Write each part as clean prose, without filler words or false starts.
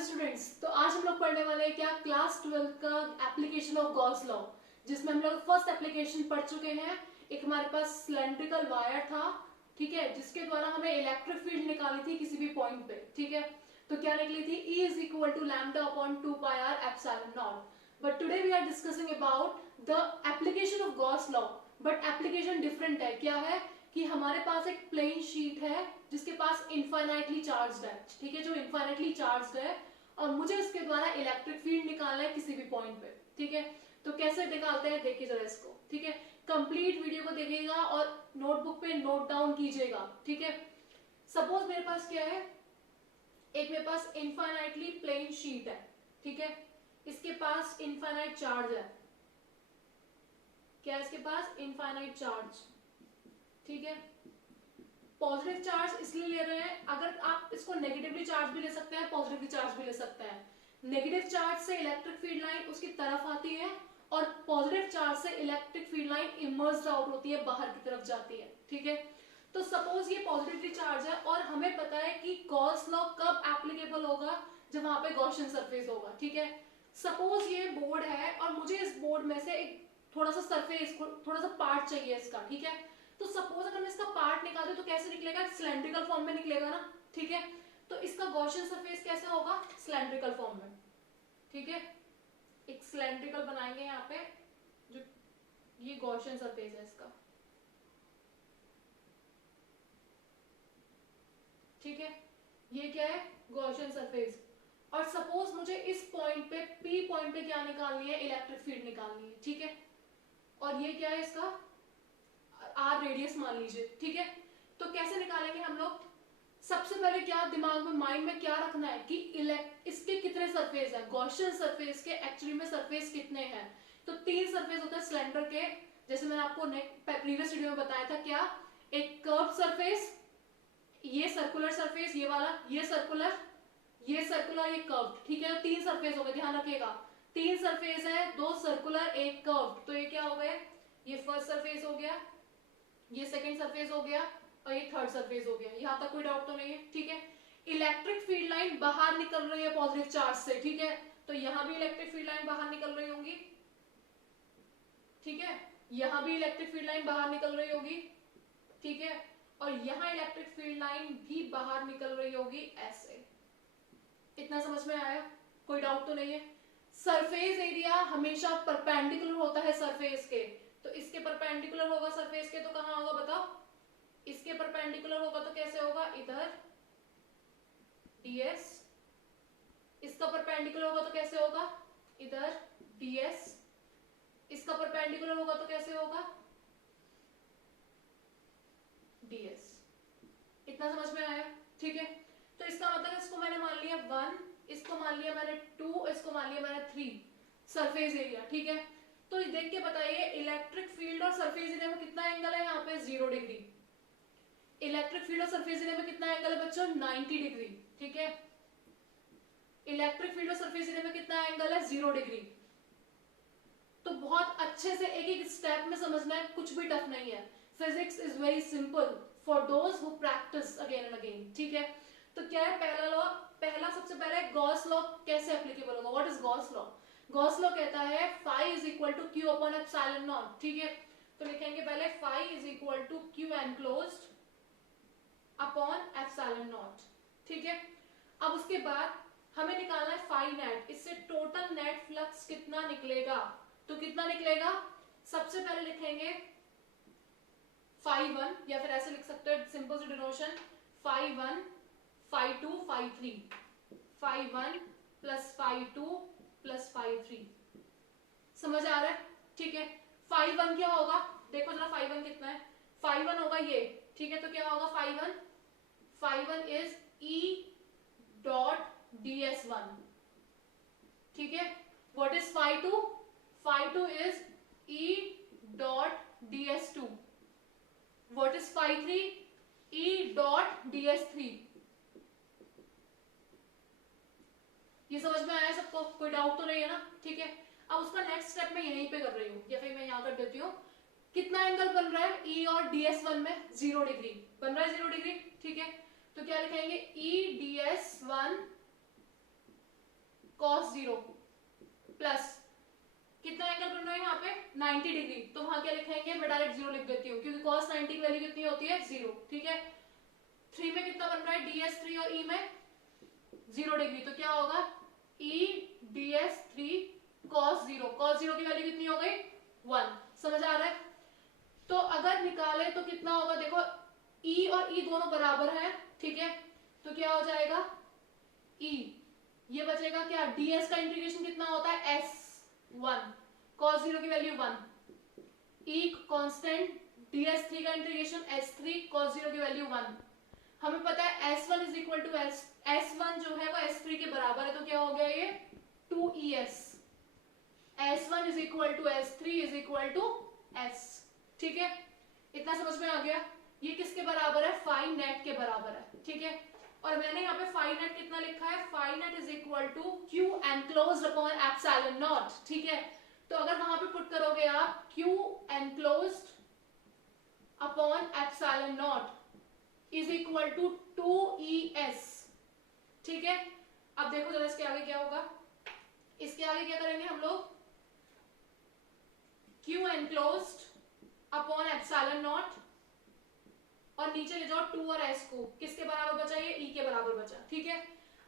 Hello students, तो आज हम लोग पढ़ने वाले हैं क्या क्लास 12 का एप्लीकेशन ऑफ गॉस लॉ, जिसमें हम लोग फर्स्ट एप्लीकेशन पढ़ चुके हैं। एक हमारे पास सिलेंड्रिकल वायर था, ठीक है, जिसके द्वारा हमें इलेक्ट्रिक फील्ड निकालनी थी किसी भी पॉइंट पे, ठीक है। तो क्या निकली थी? E is equal to lambda upon 2 pi r epsilon naught. But today we are discussing about the application of Gauss law. But application different है। क्या है कि हमारे पास एक प्लेन शीट है जिसके पास इनफाइनाइटली चार्ज्ड है, ठीक है, जो इनफाइनाइटली चार्ज्ड है, और मुझे इसके द्वारा इलेक्ट्रिक फील्ड निकालना है किसी भी पॉइंट पे, ठीक है। तो कैसे निकालते हैं देखिए जरा इसको, ठीक है। कंप्लीट वीडियो को देखिएगा और नोटबुक पे नोट डाउन कीजिएगा, ठीक है। सपोज मेरे पास क्या है, एक मेरे पास इनफाइनाइटली प्लेन शीट है, ठीक है। इसके पास इनफाइनाइट चार्ज है। क्या है इसके पास? इनफाइनाइट चार्ज, ठीक है। पॉजिटिव चार्ज इसलिए ले रहे हैं, अगर आप इसको नेगेटिवली चार्ज भी ले सकते हैं, पॉजिटिवली चार्ज भी ले सकते हैं। नेगेटिव चार्ज से इलेक्ट्रिक फील्ड लाइन उसकी तरफ आती है और पॉजिटिव चार्ज से electric field line emerged out होती है, बाहर की तरफ जाती है, ठीक है। तो सपोज ये पॉजिटिवली चार्ज है और हमें पता है कि गॉस लॉ कब एप्लीकेबल होगा, जब वहां पे गॉसियन सरफेस होगा, ठीक है। सपोज ये बोर्ड है और मुझे इस बोर्ड में से एक थोड़ा सा सरफेस, थोड़ा सा पार्ट चाहिए इसका, ठीक है। तो सपोज अगर मैं इसका पार्ट निकाल दूं तो कैसे निकलेगा? सिलेंड्रिकल फॉर्म में निकलेगा ना, ठीक है। तो इसका गॉसियन सरफेस कैसे होगा? सिलेंड्रिकल फॉर्म में, ठीक है। एक सिलेंड्रिकल बनाएंगे यहाँ पे, जो ये गॉसियन सरफेस है इसका, ठीक है। ये क्या है? Gaussian surface. और सपोज मुझे इस पॉइंट पे, P पॉइंट पे क्या निकालनी है? इलेक्ट्रिक फील्ड निकालनी है, ठीक है। और ये क्या है इसका? आर रेडियस मान लीजिए, ठीक है। तो कैसे निकालेंगे हम लोग? सबसे पहले क्या दिमाग में, माइंड में क्या रखना है कि इसके कितने सरफेस है, गॉसियन सरफेस के एक्चुअली में सरफेस कितने हैं। तो 3 सरफेस होते हैं सिलेंडर के, जैसे मैंने आपको प्रीवियस वीडियो में बताया था। क्या? एक कर्व सरफेस, ये सर्कुलर सरफेस, ये वाला, ये सर्कुलर, ये कर्व, ठीक है। 3 सरफेस हो गए, ध्यान रखिएगा। 3 सरफेस है, 2 सर्कुलर, 1 कर्व। तो ये क्या हो गए? ये फर्स्ट सरफेस हो गया, ये सेकंड सरफेस हो गया, और ये थर्ड सरफेस हो गया। यहां तक कोई डाउट तो नहीं है, ठीक है। इलेक्ट्रिक फील्ड लाइन बाहर निकल रही है पॉजिटिव चार्ज से, ठीक है। तो यहां भी इलेक्ट्रिक फील्ड लाइन बाहर निकल रही होंगी, ठीक है। यहां भी इलेक्ट्रिक फील्ड लाइन बाहर निकल रही होगी, ठीक है। और यहां इलेक्ट्रिक फील्ड लाइन भी बाहर निकल रही होगी, ऐसे। इतना समझ में आया? कोई डाउट तो नहीं है? सरफेस एरिया हमेशा परपेंडिकुलर होता है सरफेस के, तो इसके परपेंडिकुलर होगा सरफेस के, तो कहां होगा बताओ? इसके परपेंडिकुलर होगा तो कैसे होगा? इधर ds। इसका परपेंडिकुलर होगा तो कैसे होगा? इधर ds। इसका परपेंडिकुलर होगा तो कैसे होगा? ds। इतना समझ में आया? ठीक है। तो इसका मतलब इसको मैंने मान लिया 1, इसको मान लिया मैंने 2, इसको मान लिया मैंने 3 सरफेस एरिया, ठीक है। तो देख के बताइए इलेक्ट्रिक फील्ड और सरफेस एरिया में कितना एंगल है? यहाँ पे 0 डिग्री। इलेक्ट्रिक फील्ड और सरफेस एरिया में कितना एंगल है बच्चों? 90 डिग्री, ठीक है। इलेक्ट्रिक फील्ड और सरफेस एरिया में कितना एंगल है? 0 डिग्री। तो बहुत अच्छे से एक एक स्टेप में समझना है, कुछ भी टफ नहीं है। Physics is very simple for those who practice again and again, ठीक है। तो क्या है पहला लॉ? पहला सबसे पहले गॉस लॉ कैसे एप्लीकेबल होगा? What is Gauss law? Gauss law कहता है phi is equal to q upon epsilon naught, ठीक है। तो लिखेंगे पहले phi is equal to q enclosed upon epsilon naught, ठीक है। अब उसके बाद हमें निकालना है फाई नेट। इससे टोटल नेट फ्लक्स कितना निकलेगा? तो कितना निकलेगा? सबसे पहले लिखेंगे फाई 1, या फिर ऐसे लिख सकते हैं सिंपल सी denotation, phi 1 phi 2 phi 3, phi 1 plus phi 2 plus phi 3। समझ आ रहा है? ठीक है। फाई 1 क्या होगा? देखो जरा फाई 1 कितना है। फाई 1 होगा ये, ठीक है। तो क्या होगा phi 1? Phi 1 is E dot ds1, ठीक है। What is phi 2? Phi 2 is E dot ds2। What is phi 3? E dot ds3। ये समझ में आया सबको? कोई डाउट तो नहीं है ना? ठीक है। अब उसका नेक्स्ट स्टेप मैं यहीं पे कर रही हूँ, या फिर मैं यहां कर देती हूँ। कितना एंगल बन रहा है E और ds1 में? 0 डिग्री बन रहा है, 0 डिग्री, ठीक है। तो क्या लिखेंगे? E ds1 प्लस कितना एंगल बन रहा है यहाँ पे 90 डिग्री, तो वहां क्या लिखेंगे, मैं डायरेक्ट 0 लिख देती हूँ क्योंकि cos 90 की वैल्यू कितनी होती है 0, ठीक है। 3 में कितना बन रहा है ds3 और e में 0 डिग्री, तो क्या होगा e ds3 cos 0, cos 0 की वैल्यू कितनी हो गई 1, समझ आ रहा है। तो अगर निकाले तो कितना होगा, देखो e और e दोनों बराबर है, ठीक है, तो क्या हो जाएगा e, ये बचेगा क्या, ds का इंटीग्रेशन कितना होता है s1, cos 0 की वैल्यू 1, e कांस्टेंट, ds3 का इंटीग्रेशन s3 cos 0 की वैल्यू 1, हमें पता है s1 is equal to s1 जो है वो s3 के बराबर है, तो क्या हो गया ये 2es, s1 is equal to s3 is equal to s, ठीक है, इतना समझ में आ गया। ये किसके बराबर है, फाई नेट के बराबर है, ठीक है। और मैंने यहाँ पे फाई नेट कितना लिखा है, phi net is equal to q enclosed upon epsilon naught, ठीक है। तो अगर वहां पे पुट करोगे आप q enclosed upon epsilon naught is equal to 2es, ठीक है। अब देखो जरा इसके आगे क्या होगा, इसके आगे क्या करेंगे हम लोग, q enclosed upon epsilon not और नीचे ले जाओ 2 और s को, किसके बराबर बचा, ये e के बराबर बचा, ठीक है।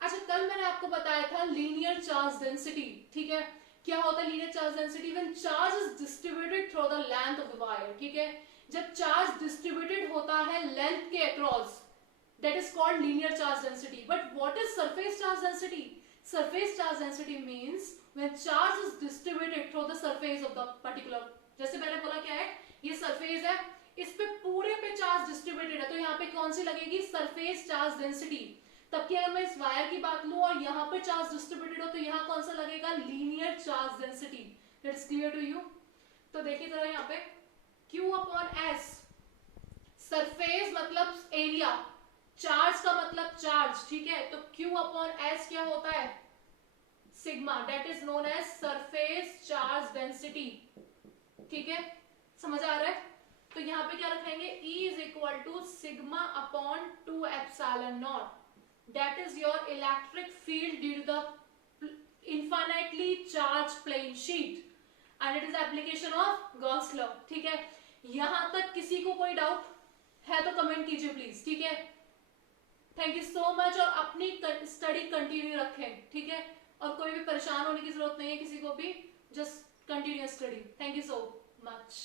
अच्छा कल मैंने आपको बताया था लीनियर चार्ज डेंसिटी, ठीक है, क्या होता है linear charge density, when charge is distributed through the length of the wire, ठीक है, जब चार्ज डिस्ट्रीब्यूटेड होता है लेंथ के across, that is called linear charge density. But what is surface charge density, surface charge density means when charge is distributed through the surface of the particular, जैसे मैंने बोला क्या है, ये सरफेस है, इस पे पूरे पे चार्ज डिस्ट्रीब्यूटेड है, तो यहाँ पे कौन सी लगेगी, सरफेस चार्ज डेंसिटी। तब कि अगर मैं इस वायर की बात लूं और यहाँ पे चार्ज डिस्ट्रीब्यूटेड हो तो यहाँ कौन सा लगेगा, linear charge density. That is clear to you. तो देखिए जरा यहाँ पे Q अपॉन S, सरफेस मतलब एरिया, चार्ज का मतलब चार्ज, ठीक है, तो Q अपॉन S क्या होता है, sigma, that is known as surface charge density, ठीक है, समझ आ रहा है। तो यहाँ पे क्या रखेंगे, E is equal to sigma upon 2 epsilon naught, that is your electric field due to the infinitely charge plane sheet and it is application of Gauss law, ठीक है। यहां तक किसी को कोई डाउट है तो कमेंट कीजिए प्लीज, ठीक है। थैंक यू सो मच, और अपनी स्टडी कंटिन्यू रखें, ठीक है, और कोई भी परेशान होने की जरूरत नहीं है किसी को भी, just continue study. Thank you so much.